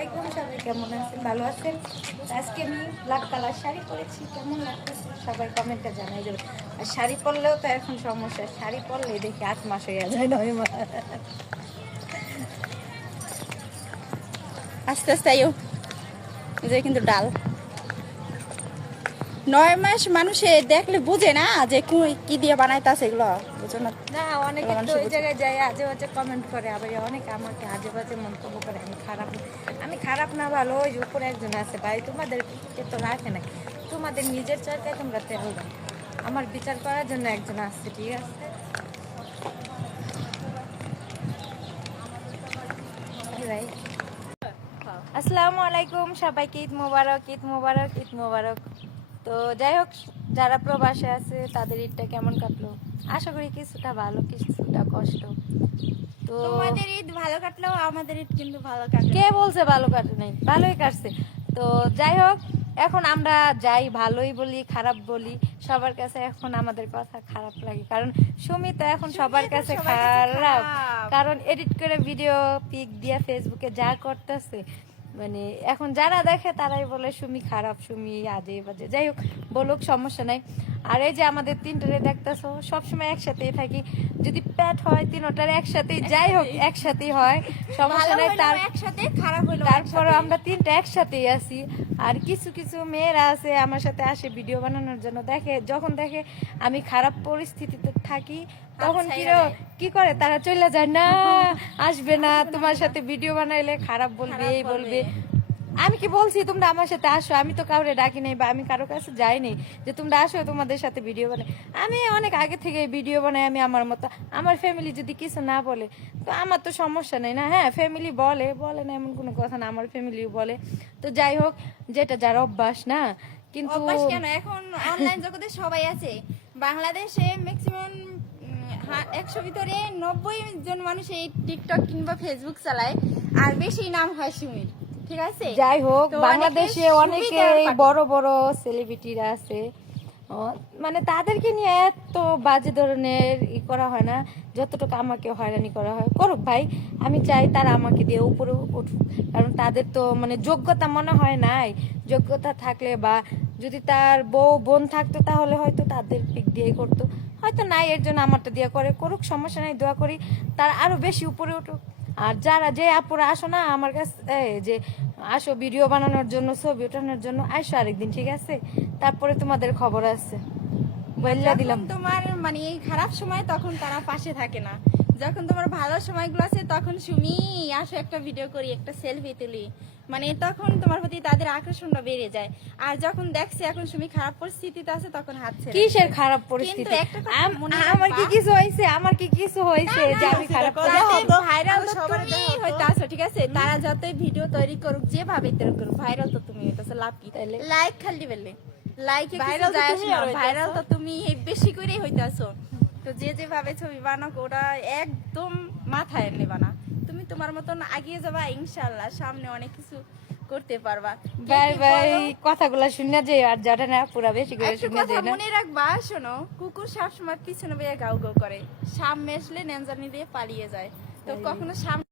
আলাইকুম, সবাই কেমন আছেন? ভালো আছেন? আজকে আমি ব্ল্যাক কালার শাড়ি পরেছি, কেমন লাগতেছে সবাই কমেন্টে জানাই দেবেন। আর শাড়ি পরলেও তো এখন সমস্যা, শাড়ি পরলে দেখি 8 মাস হয়ে যায়, 9 মাস। আস্তে আস্তে আইও যে কিন্তু ডাল 9 মাস মানুষে দেখলে বুঝে না যে কি দিয়ে বানাইতাছে এগুলো, বুঝো না? না, অনেকে তো ওই জায়গায় যায় আজে বাজে কমেন্ট করে, আবার অনেকে আমাকে আজে বাজে মন্তব্য করে আমি খারাপ না ভালো। ওই উপরে একজন আছে, ভাই তোমাদেরকে তো রাখে না, তোমাদের নিজের চরকায় তোমরা তেল দাও, আমার বিচার করার জন্য একজন আসছে, ঠিক আছে? ভাই আসসালামু আলাইকুম, সবাইকে ঈদ মোবারক, ঈদ মোবারক, ঈদ মোবারক। তো যাই হোক, যারা প্রবাসে আছে তাদের ঈদটা কেমন কাটলো? আশা করি কিছুটা ভালো, কিছুটা কষ্ট। তো তোমাদের ঈদ ভালো কাটলেও আমাদের ঈদ কিন্তু ভালো কাটলো। কে বলছে ভালো কাটে নাই? ভালোই কাটছে। তো যাই হোক, এখন আমরা যাই ভালোই বলি খারাপ বলি, সবার কাছে এখন আমাদের কথা খারাপ লাগে, কারণ সুমি তো এখন সবার কাছে খারাপ, কারণ এডিট করে ভিডিও পিক দিয়ে ফেসবুকে যা করতেছে, মানে এখন যারা দেখে তারাই বলে সুমি খারাপ, সুমি আজে বাজে। যাই হোক, বলুক, সমস্যা নাই। আর এই যে আমাদের তিনটারে দেখতেছো, সবসময় একসাথেই থাকি, যদি প্যাট হয় তিনটার একসাথেই, যাই হোক একসাথেই হয়, সমস্যা নাই। তার একসাথে খারাপ হলো, তারপরে আমরা তিনটা একসাথেই আছি। আর কিছু কিছু মেয়েরা আছে আমার সাথে আসে ভিডিও বানানোর জন্য, যখন দেখে আমি খারাপ পরিস্থিতিতে থাকি, তখন কি করে তারা চলে যায়, না আসবে না, তোমার সাথে ভিডিও বানাইলে খারাপ বলবে, এই বলবে। আমি কি বলছি তোমরা আমার সাথে আসো? আমি তো কাউরে ডাকি নাই বা আমি কারো কাছে যাইনি যে তোমরা আসো তোমাদের সাথে ভিডিও বানাই। আমি অনেক আগে থেকে ভিডিও বানাই, আমি আমার মতো। আমার ফ্যামিলি যদি কিছু না বলে তো আমার তো সমস্যা নেই না। হ্যাঁ, ফ্যামিলি বলে বলে না এমন কোনো কথা না, আমার ফ্যামিলিও বলে। তো যাই হোক, যেটা যার অভ্যাস না, কিন্তু অভ্যাস কেন, এখন অনলাইন জগতে সবাই আছে। বাংলাদেশে ম্যাক্সিমাম 100 ভিতরে 90 জন মানুষ এই টিকটক কিংবা ফেসবুক চালায়, আর বেশি নাম হয় সুমির, ঠিক আছে? যাই হোক, বাংলাদেশে অনেকে বড় বড় সেলিব্রিটিরা আছে, মানে তাদেরকে নিয়ে এত বাজে ধরনের করা হয় না, যতটুকু আমাকে হয়রানি করা হয়। করুক ভাই, আমি চাই তারা আমাকে দিয়ে উপরে উঠুক, কারণ তাদের তো মানে যোগ্যতা মনে হয় নাই। যোগ্যতা থাকলে বা যদি তার বউ বোন থাকতো তাহলে হয়তো তাদের পিক দিয়েই করতো, হয়তো নাই, এর জন্য আমারটা দিয়ে করুক, সমস্যা নাই। দোয়া করি তারা আরো বেশি উপরে উঠুক। আর যে আপুরা আসো না আমার কাছে, যে আসো ভিডিও বানানোর জন্য, ছবি ওঠানোর জন্য, আসো আরেকদিন, ঠিক আছে? তারপরে তোমাদের খবর আছে, বললা দিলাম। তোমার মানে এই খারাপ সময় তখন তারা পাশে থাকে না, যখন তোমার ভালো সময়গুলো আছে তখন সুমি আসো একটা ভিডিও করি, একটা সেলফি তুলি, মানে তখন তোমার প্রতি তাদের আকর্ষণটা বেড়ে যায়। আর যখন দেখছে এখন সুমি খারাপ পরিস্থিতিতে আছে, তখন হাত ছেড়ে। কিসের খারাপ পরিস্থিতি? আমার কি কিছু হয়েছে? আমার কি কিছু হয়েছে যে আমি খারাপ? ভাইরাল তো তুমি হইতাছো, ঠিক আছে? তারা যতই ভিডিও তৈরি করুক, যেভাবে তৈরি করুক, ভাইরাল তো তুমি হইতাছো। লাভ কি? লাইক খালি বেলে লাইকে ভাইরাল তো তুমি বেশি করে হইতাছো। তো যেভাবে ছবি বানাক ওরা একদম মাথায় নেবা না, তুমি তোমার মতন এগিয়ে যাবা, ইনশাআল্লাহ সামনে অনেক কিছু করতে পারবা। বাই বাই, কথাগুলো শুনে যে আর যাটা না পুরা বেশি করে শুনে যে না। মনে রাখবা, শোনো, কুকুর সবসময় পিছনে বেয়ে গাউ গাউ করে, সামনে আসলে নেনজানি দিয়ে পালিয়ে যায়। তো কখনো সামনে